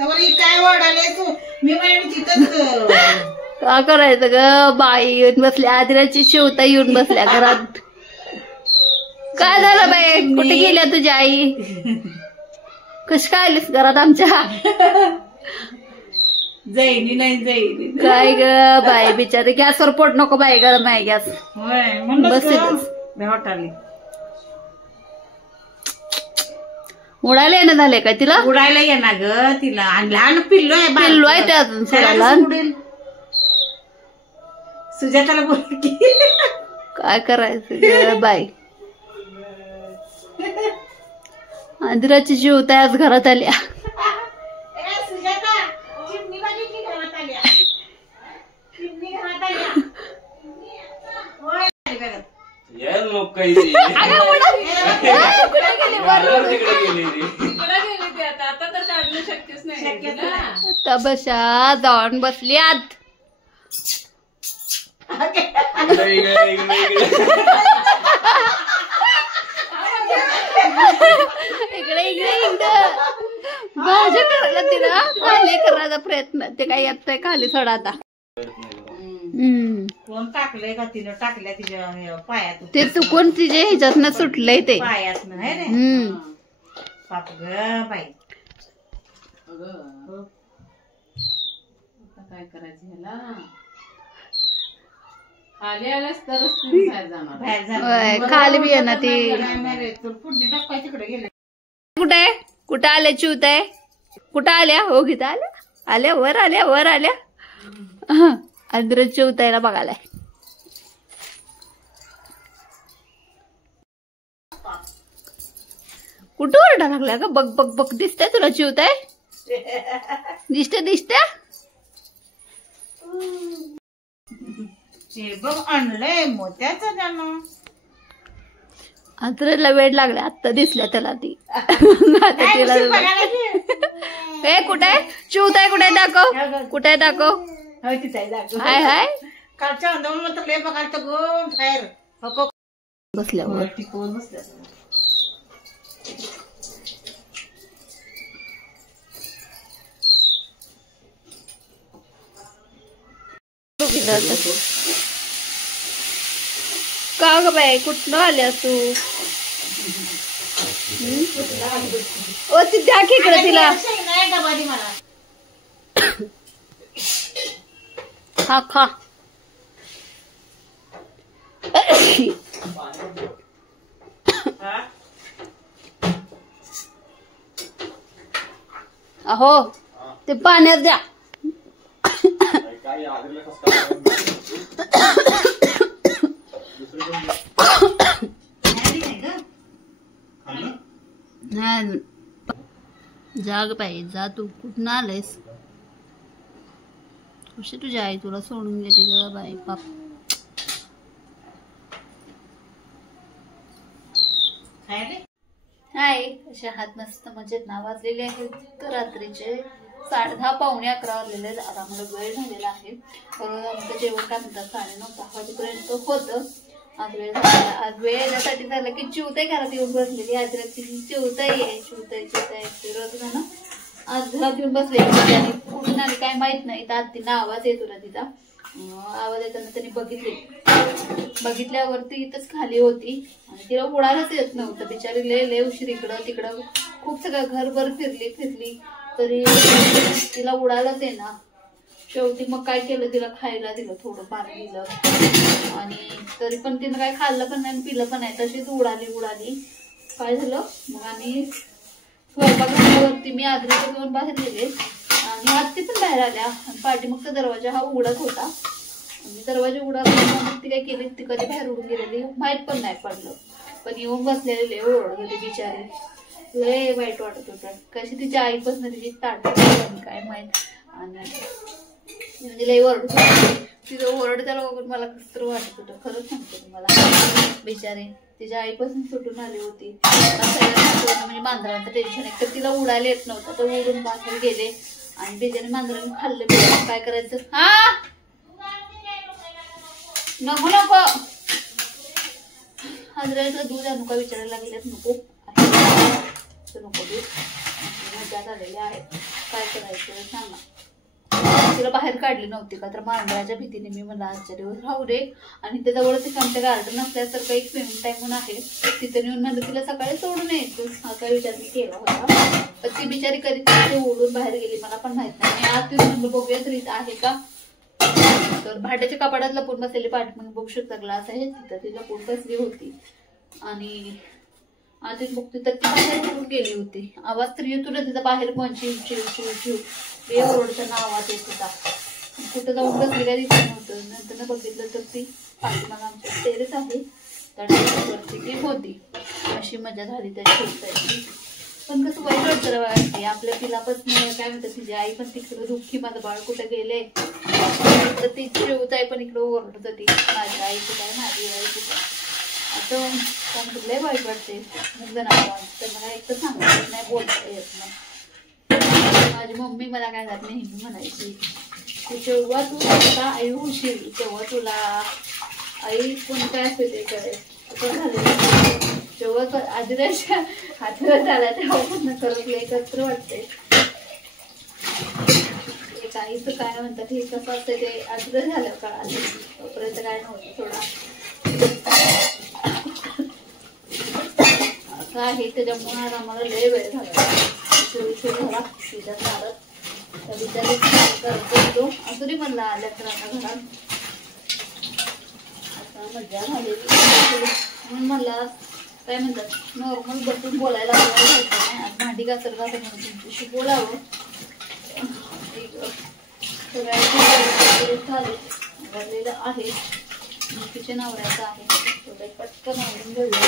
काय वाढाले तू मी तिथंच का करायचं ग बाई येऊन बसल्या आदिराची शिवता येऊन बसल्या घरात काय झालं बाई कुठे गेल्या तुझ्या आई कशी काय आलीस घरात आमच्या जाईनी नाही जाईनी काय ग बाई बिचारी गॅसवर पोट नको बाई गरम आहे गॅस बस उडायला येणं झाले काय तिला उडायला येणार ग तिला आणि लहान पिल्लो आहे पिल्लू आहे ते अजून सोडायला सुजाताला बोल की काय करायचं बाई आदिराची जीवता आज घरात आल्या बशा जाऊन बसली आत इकडे इकडे इकडे भाज्या करायला तिला खाली करायचा प्रयत्न ते काय येत खाली सोडा आता कोण टाकलंय का तिनं टाकल्या तिच्या पायात ते चुकून तिच्या ह्याच्यातनं सुटलंय ते पायात आहे रे पाप ग बाई काय करायचं ह्याला खाली आल्यास तरच तुम्ही बाहेर जाणार खाली बी आहे ना ती पुढे टाकाय तिकडे गेले कुठे कुठं आल्या चिवत आहे कुठं आल्या हो घेता आल्या आल्या वर आल्या आदिरा चिवतायला बघायला कुठं ओरडा लागला का बघ बघ बघ दिसतंय तुला चिवताय दिसते बघ आणलंय मोत्याचं त्यानं आदिराला वेळ लागला आत्ता दिसल्या त्याला ती तिला ए कुठे चिवताय कुठे दाखव कुठे दाखव हाय हाय कालच्या अंदाज लय बघायचं गो बाहेर बसल्यावर टिकवून बसल्या का ग बाई कुठनं आल्यास तू ओ ती द्या की इकडे तिला खा अहो ते पाण्यात द्या जाग पाहिजे जा तू कुठं आलंयस कशी तुझी आई तुला सोडून गेली ग बाई बाप हाय असे हात मस्त मजेत ना वाजलेले आहेत तर रात्रीचे 10:30 पावणे 11 वाजलेले आहेत आता आम्हाला वेळ झालेला आहे बरोबर आमचं जेवण काय म्हणतात 9:30 वाजेपर्यंत होतं आज वेळ यासाठी झाला की चिवताई घरात येऊन बसलेली आज चिवताई रोज ना आज घरात येऊन बसलेली आणि कुठून आली काय माहित नाही तर तिला आवाज येतो ना तिचा आवाज येताना त्यांनी बघितल्यावरती इथंच खाली होती आणि तिला उडायलाच येत नव्हतं बिचारी लय उशीर इकडं तिकडं खूप सगळं घरभर फिरली तरी तिला उडायलाच आहे ना शेवटी मग काय केलं तिला खायला दिलं थोडं पाणी दिलं आणि तरी पण तिनं काय खाल्लं पण नाही पिलं पण नाही तशीच उडाली काय झालं मग आम्ही स्वयंपाकघरावरती मी आदरीला घेऊन बाहेर गेले आणि आत्ती पण बाहेर आल्या आणि पाठीमागचा दरवाजा हा उघडत होता आणि दरवाजा उघडा ती काय केली ती कधी बाहेर उडून गेलेली माहित पण नाही पडलं पण येऊन बसलेले ओरडत होते बिचारी लय वाईट वाटत होतं कशी तिच्या आईपासून तिची ताट काय माहित आणि म्हणजे लय ओरडत होती तिचं ओरड त्याला बघून मला कसं तर वाटत होतं खरंच सांगते तुम्हाला बिचारी तिच्या आईपासून सुटून आली होती म्हणजे मांजरांचं टेन्शन आहे तर तिला उडायला येत नव्हतं तर उडून बाहेर गेले आणि बिचारी मांजरांनी खाल्लं काय करायचं हा नको हाजराचं दूध आणू का विचारायला लागल्यात नको दूध मजा झालेल्या आहेत काय करायचं सांगा. तिला बाहेर काढली नव्हती का तर मांजराच्या भीतीने मी मला आजच्या दिवस राहू दे. आणि त्या जवळच एक आमच्या गार्डन असल्यासारखं एक स्विमिंग टाईम म्हणून आहे, तिथे नेऊन म्हणलं तिला सकाळी सोडून यायचं असा विचार मी केला होता. पण ती बिचारी कधी तिथे ओढून बाहेर गेली मला पण माहित नाही. मी आत येऊन म्हणलं बघूयात रीत आहे का, तर भांड्याच्या कपाडात लपून बसलेली पाठीमागे बघू शकता ग्लास आहे तिथं ती लपून बसली होती. आणि आधी बघते तर ती बाहेर पडून गेली होती. आवाज तर येतो ना तिचा बाहेर पण चिव चिव चिव चिव हे ओरडताना आवाज येत होता. कुठं जाऊन बसली काय दिसत नव्हतं. नंतर बघितलं तर ती पाठीमागे आमच्या टेरेस आहे त्या टेरेसवरती ती होती. अशी मजा झाली त्या खेळतायची. पण कसं वाईट वाटतं वाटते आपल्या तिला पण काय म्हणतात तिची आई पण तिकडं दुःखी माझं बाळ कुठं गेले तर ती शिवताई पण इकडं ओरडत होती माझ्या आईचं काय माझी आईचं काय असं. पण लय वाईट वाटते मग जनावर तर मला एक तर सांगता येत नाही बोलता येत नाही. माझी मम्मी मला काय जात नेहमी म्हणायची की जेव्हा तू आता आई होशील तेव्हा तुला आई कोण काय असते ते करेल असं झालं. जेव्हा आदिराच्या हाताला झाला तेव्हा पण करत एकत्र वाटते. एक आईचं काय म्हणतात हे कसं असतं ते आदिरा झालं कळालं तोपर्यंत काय नव्हतं थोडा असं आहे. त्याच्यामुळे आम्हाला लय वेळ झाला झाला तिच्या चालत त्या बिचारी करत होतो असं म्हणला आल्या तर आता घरात आता मजा झालेली म्हणून मला काय म्हणतात नॉर्मल बसून बोलायला नाही. आज भांडी घासत घासत म्हणून तुमच्याशी बोलावं. सगळ्यांची आहे किचन आवरायचं आहे पटकन आवरून घेऊया.